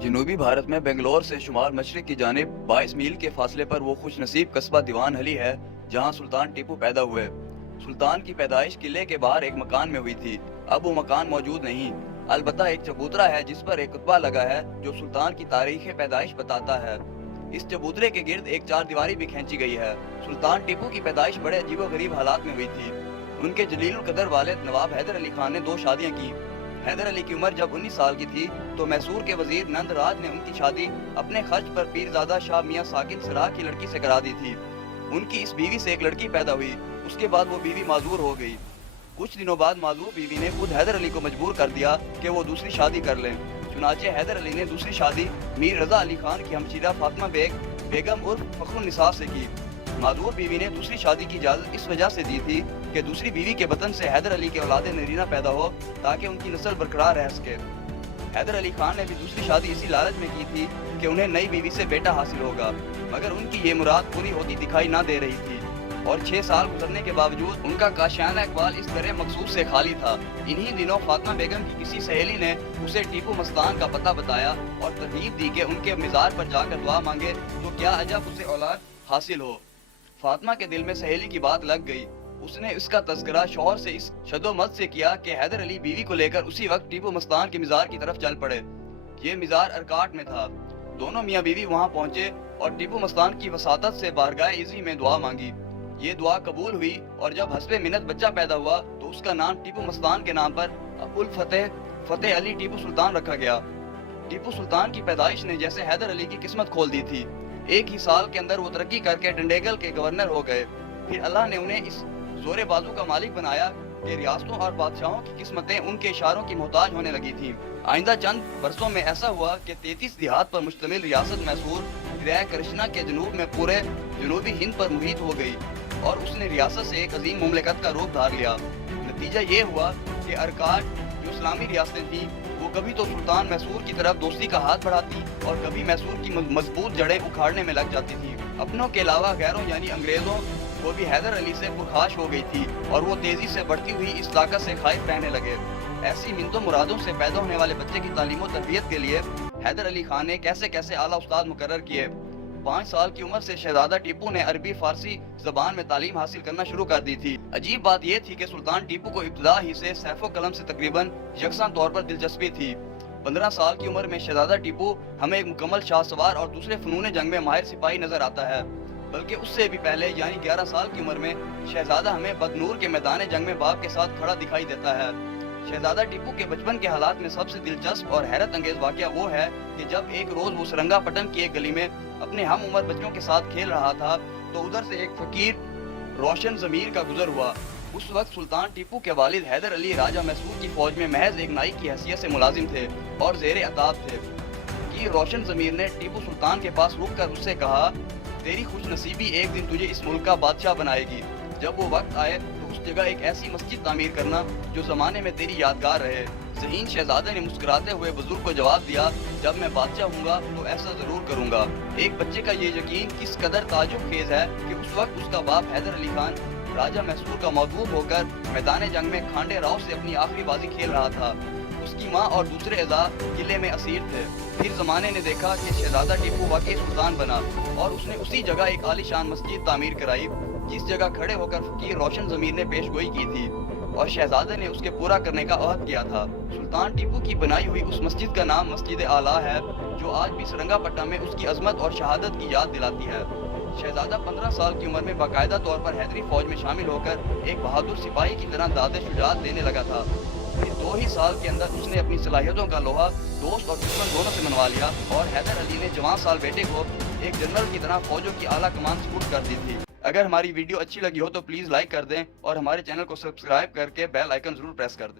जनूबी भारत में बेंगलोर से शुमाल मशरक की जानिब 22 मील के फासले पर वो खुश नसीब कस्बा दीवान अली है, जहाँ सुल्तान टीपू पैदा हुए। सुल्तान की पैदाइश किले के बाहर एक मकान में हुई थी। अब वो मकान मौजूद नहीं, अलबत्ता एक चबूतरा है जिस पर एक कुतबा लगा है जो सुल्तान की तारीख पैदाइश बताता है। इस चबूतरे के गिर्द एक चार दीवारी भी खींची गई है। सुल्तान टीपू की पैदाइश बड़े अजीबो गरीब हालात में हुई थी। उनके जलीलुल कदर वालिद नवाब हैदर अली खान ने 2 शादियां की। हैदर अली की उम्र जब 19 साल की थी तो मैसूर के वजीर नंद राज ने उनकी शादी अपने खर्च पर पीरजादा शाह मियां साकिन सराह की लड़की से करा दी थी। उनकी इस बीवी से एक लड़की पैदा हुई। उसके बाद वो बीवी माजूर हो गई। कुछ दिनों बाद माजूर बीवी ने खुद हैदर अली को मजबूर कर दिया कि वो दूसरी शादी कर लें। चुनाचे हैदर अली ने दूसरी शादी मीर रजा अली खान की हमशीरा फातिमा बेगम उर्फ फखरुन्निसा से की। माजूर बीवी ने दूसरी शादी की इजाजत इस वजह से दी थी कि दूसरी बीवी के बतन से हैदर अली के औलाद नरीना पैदा हो ताकि उनकी नस्ल बरकरार रह सके। हैदर अली खान ने भी दूसरी शादी इसी लालच में की थी कि उन्हें नई बीवी से बेटा हासिल होगा, मगर उनकी ये मुराद पूरी होती दिखाई ना दे रही थी और 6 साल गुजरने के बावजूद उनका काशियाना इकबाल इस तरह मकसूद से खाली था। इन्हीं दिनों फातिमा बेगम की किसी सहेली ने उसे टीपू मस्तान का पता बताया और तरहीब दी कि उनके मिज़ार पर जाकर दुआ मांगे तो क्या अजब उसे औलाद हासिल हो। फातिमा के दिल में सहेली की बात लग गई। उसने इसका तज़किरा शौहर से इस शदोमत से किया कि हैदर अली बीवी को लेकर उसी वक्त टीपू मस्तान के मिज़ार की तरफ चल पड़े। ये मिज़ार अरकाट में था। दोनों मियाँ बीवी वहाँ पहुँचे और टीपू मस्तान की वसातत से बारगाह इज़ी में दुआ मांगी। ये दुआ कबूल हुई और जब हस्बे मिन्नत बच्चा पैदा हुआ तो उसका नाम टीपू मस्तान के नाम पर अबुल फतेह अली टीपू सुल्तान रखा गया। टीपू सुल्तान की पैदाइश ने जैसे हैदर अली की किस्मत खोल दी थी। एक ही साल के अंदर वो तरक्की करके डंडेगल के गवर्नर हो गए। फिर अल्लाह ने उन्हें इस जोरे बाजू का मालिक बनाया कि रियासतों और बादशाहों की किस्मतें उनके इशारों की मोहताज होने लगी थी। आइंदा चंद बरसों में ऐसा हुआ कि 33 देहात पर मुश्तमिल रियासत मैसूर दरिया कृष्णा के जनूब में पूरे जनूबी हिंद पर मुहित हो गई और उसने रियासत से एक अजीम मुमलिकत का रूप धार लिया। नतीजा ये हुआ कि अरकाट जो इस्लामी रियासतें थी वो कभी तो सुल्तान मैसूर की तरफ दोस्ती का हाथ बढ़ाती और कभी मैसूर की मजबूत जड़ें उखाड़ने में लग जाती थी। अपनों के अलावा गैरों यानी अंग्रेजों वो भी हैदर अली से पुरखाश हो गई थी और वो तेजी से बढ़ती हुई इस ताकत से खाइफ रहने लगे। ऐसी मिन्नतों मुरादों से पैदा होने वाले बच्चे की तालीम और तरबियत के लिए हैदर अली खान ने कैसे कैसे आला उस्ताद मुकर्रर किए। 5 साल की उम्र से शहजादा टीपू ने अरबी फारसी जबान में तालीम हासिल करना शुरू कर दी थी। अजीब बात यह थी कि सुल्तान टीपू को इब्तदा ही से सैफो कलम से तकरीबन यकसा तौर पर दिलचस्पी थी। 15 साल की उम्र में शहजादा टीपू हमें एक मुकम्मल शाहसवार और दूसरे फनून जंग में माहिर सिपाही नजर आता है, बल्कि उससे भी पहले यानी 11 साल की उम्र में शहजादा हमें बदनूर के मैदान जंग में बाप के साथ खड़ा दिखाई देता है। शहजादा टीपू के बचपन के हालात में सबसे दिलचस्प और हैरत अंगेज वाकया वो है कि जब एक रोज वो सरंगापटन की एक गली में अपने हम उम्र बच्चों के साथ खेल रहा था तो उधर से एक फकीर रोशन जमीर का गुजर हुआ। उस वक्त सुल्तान टीपू के वालिद हैदर अली राजा मैसूर की फौज में महज एक नाई की हैसियत से मुलाजिम थे और जेर अताब थे। फकीर रोशन जमीर ने टीपू सुल्तान के पास रुक कर उससे कहा, तेरी खुशनसीबी एक दिन तुझे इस मुल्क का बादशाह बनाएगी। जब वो वक्त आए तो उस जगह एक ऐसी मस्जिद तामीर करना जो जमाने में तेरी यादगार रहे। ज़हीन शहजादे ने मुस्कुराते हुए बुजुर्ग को जवाब दिया, जब मैं बादशाह हूँगा तो ऐसा जरूर करूँगा। एक बच्चे का ये यकीन किस कदर ताजुब खेज है कि उस वक्त उसका बाप हैदर अली खान राजा मैसूर का मौजूद होकर मैदान जंग में खांडे राव से अपनी आखिरी बाजी खेल रहा था। उसकी माँ और दूसरे अज़ा किले में असीर थे। फिर जमाने ने देखा कि शहजादा टीपू वाकई सुल्तान बना और उसने उसी जगह एक आलीशान मस्जिद तामीर कराई जिस जगह खड़े होकर फकीर रोशन जमीर ने पेशगोई की थी और शहजादे ने उसके पूरा करने का अहद किया था। सुल्तान टीपू की बनाई हुई उस मस्जिद का नाम मस्जिद आला है जो आज भी सरंगापट्टा में उसकी अजमत और शहादत की याद दिलाती है। शहजादा 15 साल की उम्र में बाकायदा तौर पर हैदरी फौज में शामिल होकर एक बहादुर सिपाही की तरह दादे शुजात देने लगा था। फिर 2 ही साल के अंदर उसने अपनी सलाहियतों का लोहा दोस्त और दुश्मन दोनों से मनवा लिया और हैदर अली ने जवान साल बेटे को एक जनरल की तरह फौजों की आला कमान सुपुर्द कर दी थी। अगर हमारी वीडियो अच्छी लगी हो तो प्लीज़ लाइक कर दें और हमारे चैनल को सब्सक्राइब करके बेल आइकन जरूर प्रेस कर दें।